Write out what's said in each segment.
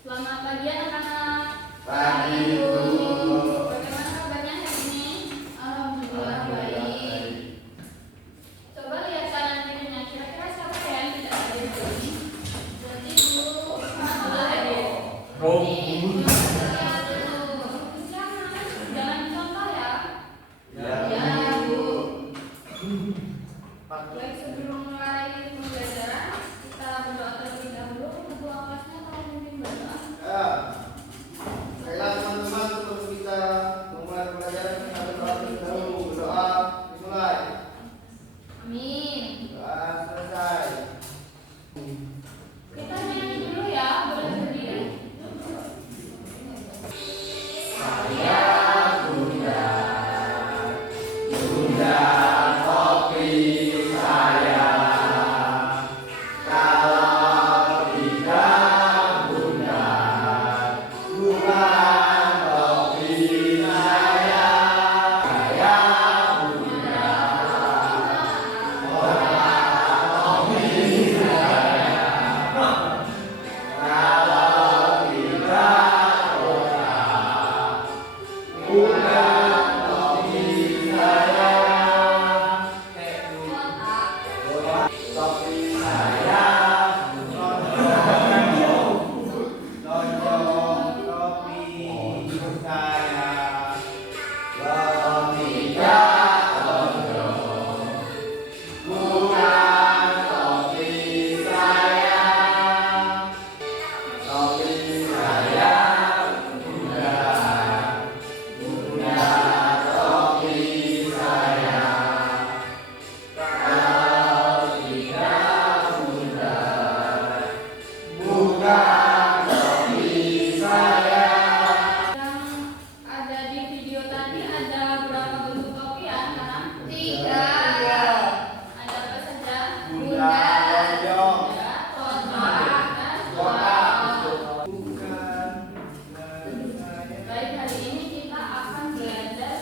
Selamat pagi anak-anak. Pagi, Bu. Bagaimana kabarnya hari ini? Alhamdulillah baik. Coba lihat kanan kirinya. Kira-kira siapa ya yang tidak hadir di sini? Jadi Bu sudah hadir. Lihat dulu. Jangan dicontoh ya. Ya, Bu. Baik, sebelum mulai pembelajaran, kita berdoa terlebih dahulu. Ketua kelasnya tolong memimpin berdoa. Ya. Baiklah teman-teman, sebelum kita memulai pembelajaran kita berdoa terlebih dahulu. Berdoa dimulai. Amin. Doa selesai. Kita nyanyi dulu ya, boleh berdiri. Saya Bunda kopi saya. Kalau tidak Bunda, bukan kopi saya. Saya Bunda, kopi saya. Kalau tidak bukan kopi saya. Kopi saya. Lonjong kopi saya. Kalau tidak lonjong, bukan kopi saya. Kopi saya bukan kopi saya. Kalau tidak bukan kopi saya. Yang ada di video tadi ada berapa bentuk kopi ya anak-anak? 3. Ada apa saja? Bunda, lonjong, Ya, kotak, dan kotak. kotak. Bukan Baik, hari ini kita akan belajar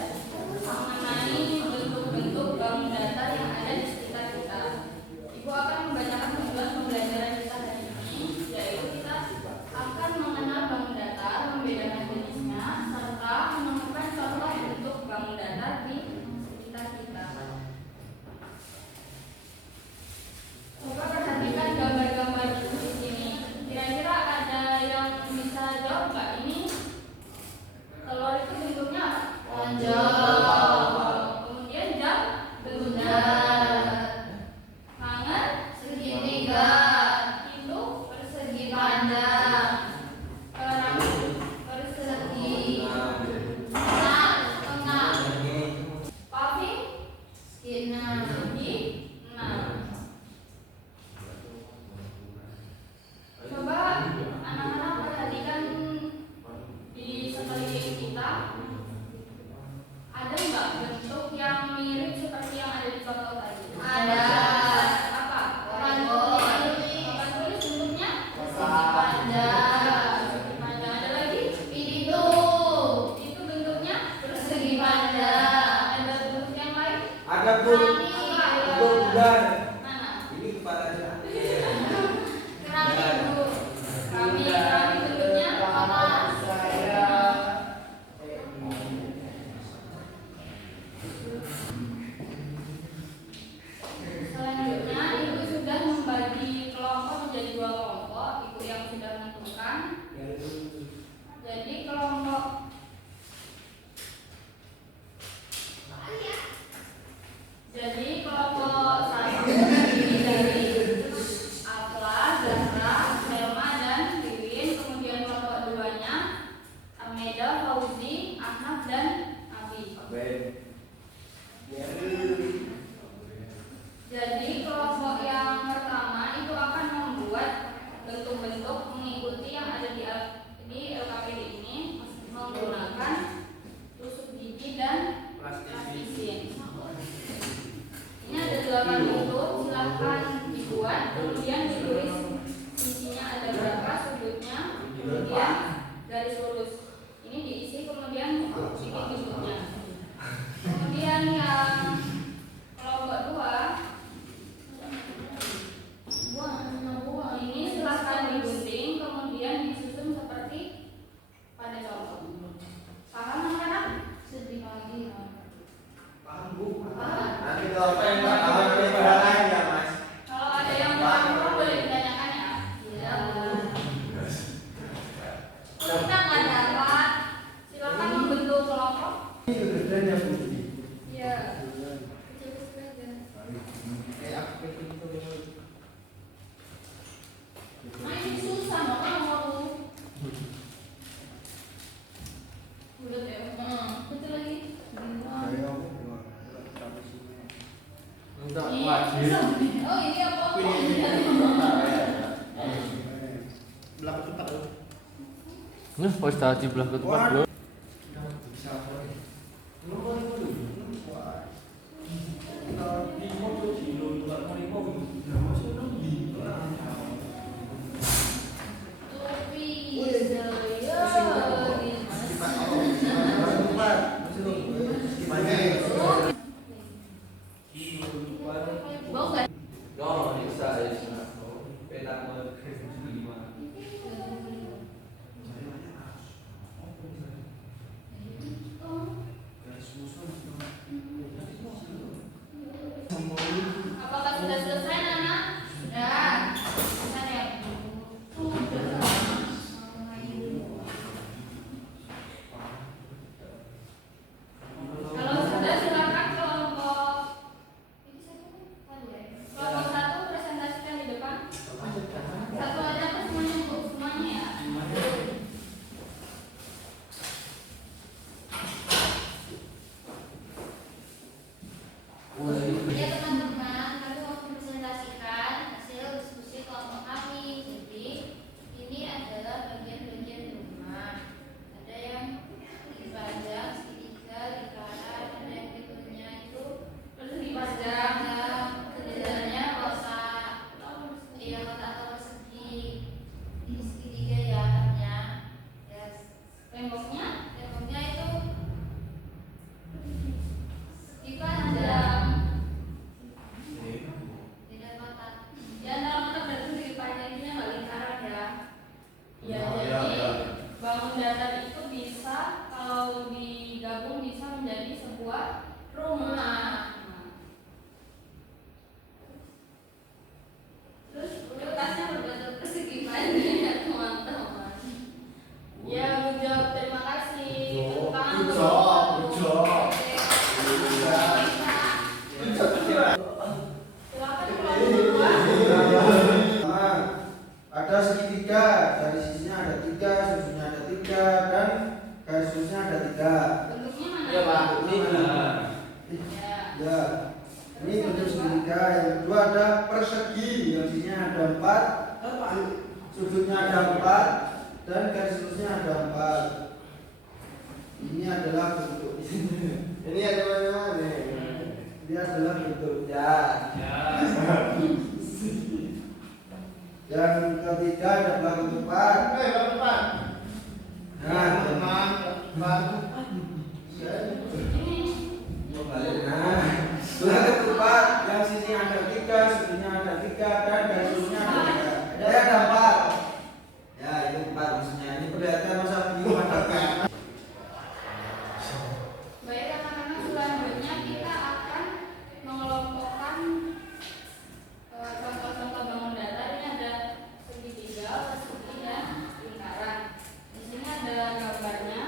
mengenai bentuk-bentuk bank data yang ada di sekitar kita. Ibu akan membacakan tujuan pembelajaran kita hari ini, yaitu kita akan mengenal bank data, membedakan jenisnya, serta menemukan contoh bentuk bank data di sekitar kita. Coba perhatikan gambar-gambar di sini. Kira-kira ada yang bisa jawab nggak? Ini telur itu bentuknya apa? Lonjong. Kemudian jam bulat. Tangan segitiga. Itu persegi panjang. Kerang persegi. Tengah. Paving segi 6. Coba anak-anak perhatikan di sekeliling kita. Ada nggak bentuk yang mirip seperti yang ada di contoh tadi? Ada. Apa? Papan tulis. Papan tulis bentuknya persegi panjang. Persegi panjang. Ada lagi? Pintu. Itu bentuknya persegi panjang. Ada bentuk yang lain? ada Bu. Keramik. Bukan. Mana? Ini kepalanya. Keramik Bu. Keramik bentuknya kotak. Saya. Selanjutnya ibu sudah membagi kelompok menjadi 2 kelompok. Ibu yang sudah menentukan. Jadi kelompok satu terdiri dari Afla, Zahra, Selma, dan Ririn. Kemudian kelompok 2-nya Ameda, Fauzi, Ahmad, dan Abi. Jadi kelompok yang pertama itu akan membuat bentuk-bentuk mengikuti yang ada di LKPD ini menggunakan tusuk gigi dan plastisin. Ini ada 8 bentuk, silahkan dibuat, kemudian ditulis isinya ada berapa, sudutnya, kemudian garis lurus. Ini diisi, kemudian bikin bentuknya. Kemudian yang kelompok 2 ini silahkan digunting, kemudian disusun seperti belah ketupat loh. Nah, Ustaz di belah ketupat bro. Bisa apa nih? Apakah sudah selesai, Nana? Sudah. Sudah ya, Bu. Sudah. Kalau sudah silakan kelompok kelompok 1 presentasikan di depan. Satu aja apa semuanya, Bu? Semuanya ya. Ya teman-teman, kami mau mempresentasikan hasil diskusi kelompok kami. Jadi ini adalah bagian-bagian rumah. Ada yang dipajang segitiga, lingkaran, ada yang bentuknya itu Dipajang. jendelanya kotak, iya kotak atau persegi. Ini segitiga ya katanya. Ya, Temboknya temboknya itu itu ada tidak kotak. ya dalam kotak berarti segi panjangnya nggak lingkaran ya. Ya, Oh, jadi ya, ya. bangun datar itu bisa kalau digabung bisa menjadi sebuah rumah. Terus kulkasnya berbentuk persegi panjang ya teman-teman. Ya, Bu Job, terima kasih. Tepuk tangan Bu untuk Job, Bu Bu Job. Silakan kelompok 2. Ada segitiga, dari sisinya ada 3, susunya ada 3, dan garis lurusnya ada 3. Bentuknya mana? Iya, Pak. Ya. Ya, ini bentuk segitiga. Yang kedua ada persegi, yang sisinya ada 4, sudutnya ada 4, dan garis lurusnya ada 4. Ini adalah bentuk. Ini ada mana? Ini adalah bentuknya. Yang ketiga ada belah ketupat. Nah, nah, belah ketupat yang sisinya ada 3, sudutnya ada 3, dan garis lurusnya ada 3. Ada 4. Ya, itu 4 maksudnya. Ini perlihatkan masa bingung ada kan. Baik, anak-anak, selanjutnya kita akan mengelompokkan contoh-contoh bangun datar. Ini ada segitiga, persegi, dan lingkaran. Di sini ada gambarnya.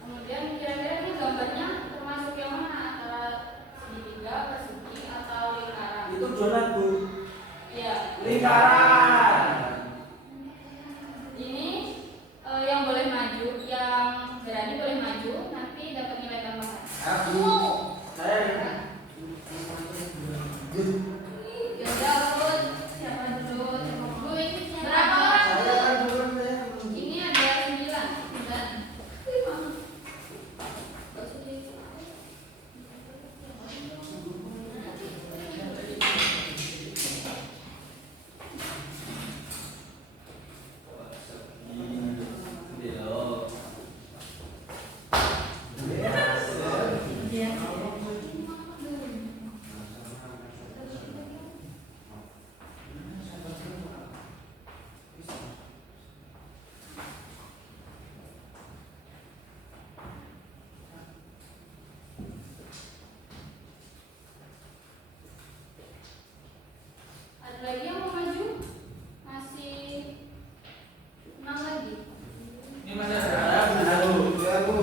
Kemudian kira-kira ini gambarnya termasuk yang mana, antara segitiga, persegi, atau lingkaran? Itu donat, Bu. Iya. Lingkaran. Ini yang boleh maju, yang berani boleh maju, nanti dapat nilai tambahan. Aku. Saya. Gagal Bud. Siapa dulu? Bu, ini berapa orang? Saya kan duluan saya. Ini ada 9 dan 5. Ada lagi yang mau maju? Masih 6 lagi. Ini masih ada. Ya, Bu.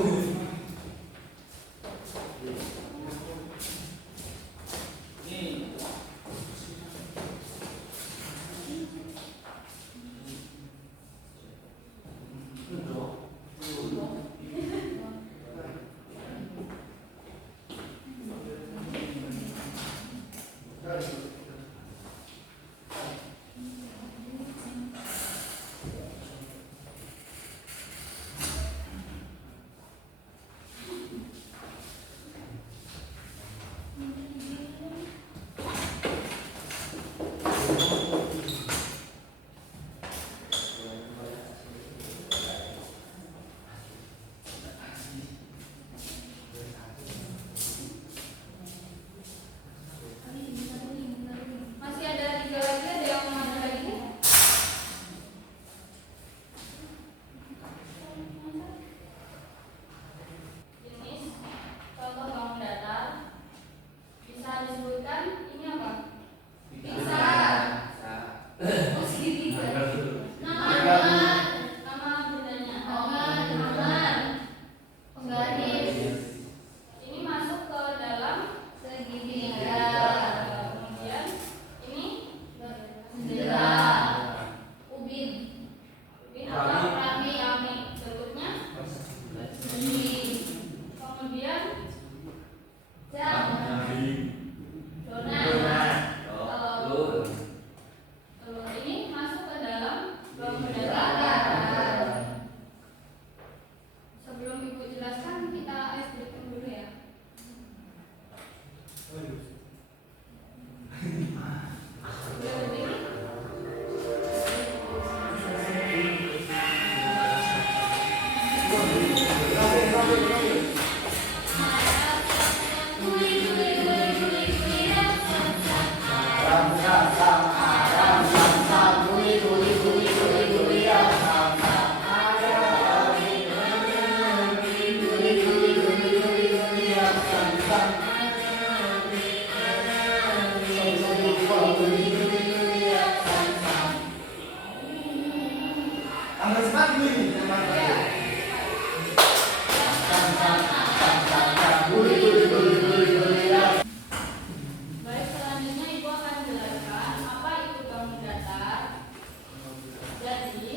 Ambil semangat dulu ini. Iya. Baik, selanjutnya Ibu akan jelaskan apa itu bangun datar. Jadi,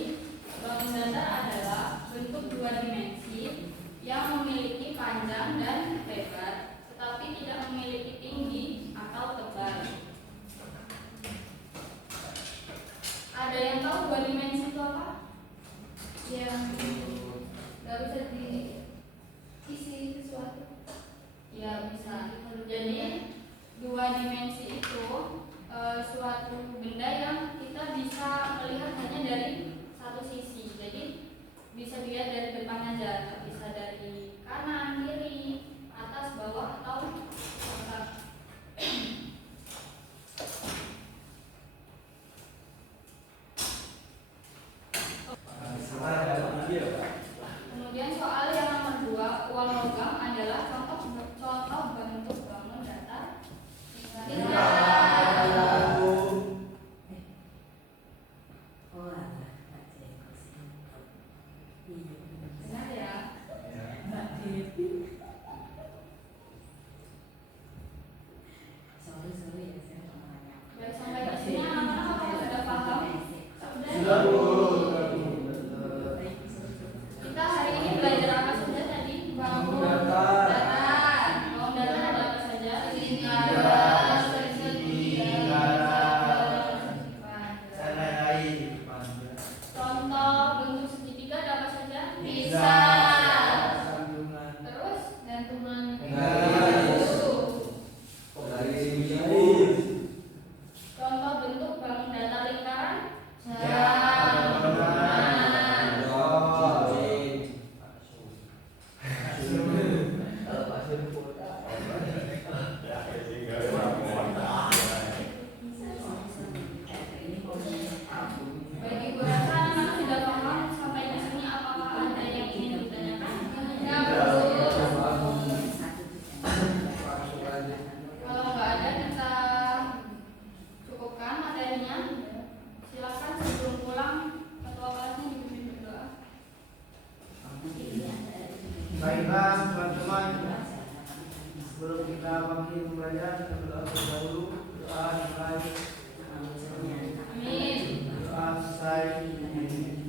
bangun datar adalah bentuk dua dimensi yang memiliki panjang dan lebar, tetapi tidak memiliki tinggi atau tebal. Ada yang tahu dua dimensi itu apa? Yang nggak bisa diisi sesuatu. Ya bisa. Jadi dua dimensi itu suatu benda yang kita bisa melihat hanya dari satu sisi. Jadi bisa dilihat dari depan aja, bisa dari kanan, kiri, atas, bawah atau belakang. Kemudian soal yang nomor 2, uang logam adalah contoh bentuk bangun datar. Benar ya? Baik, sampai di sini anak-anak apakah sudah paham? Sudah, Bu. Kita hari ini belajar apa saja tadi? Bangun datar. Bangun datar ada apa saja? Lingkaran, dan lain-lain. Contoh bentuk segitiga ada apa saja? Bisa. Sambungan. Terus gantungan Garis. buku. Contoh bentuk bangun datar lingkaran? Baik, Ibu rasa anak-anak sudah paham sampai di sini. Apakah ada yang ingin ditanyakan? Kalau nggak ada, kita cukupkan materinya. Silakan sebelum pulang ketua kelasnya dipimpin berdoa. Baiklah teman-teman, sebelum kita panggil pembelajaran, kita berdoa terlebih dahulu. Doa yang baik, Amin. doa selesai.